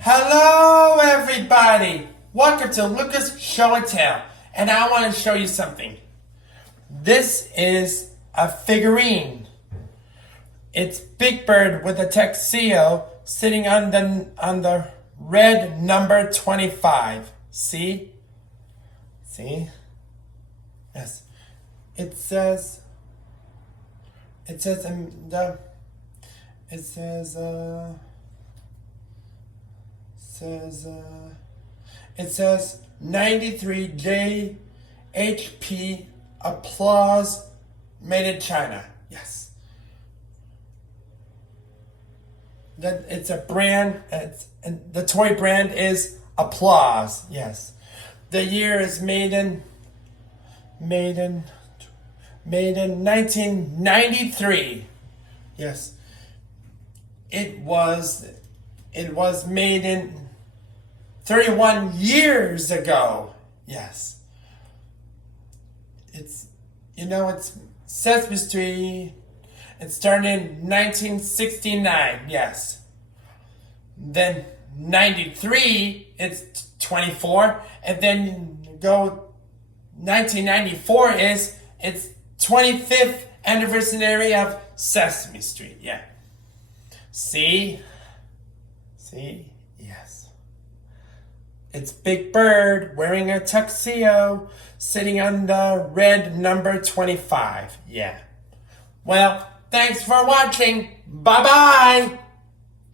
Hello everybody! Welcome to Luca's Show and Tell. And I want to show you something. This is a figurine. It's Big Bird with a tuxedo sitting on the red number 25. See? See? Yes. It says it says 93 JHP applause made in China. Yes. That it's a brand, and the toy brand is Applause. Yes. The year is made in 1993. Yes. It was made in 31 years ago. Yes. It's Sesame Street. It started in 1969. Yes. Then 93, it's 24. And then go 1994 it's 25th anniversary of Sesame Street. Yeah. See? Yes. It's Big Bird wearing a tuxedo sitting on the red number 25. Yeah. Well, thanks for watching. Bye-bye.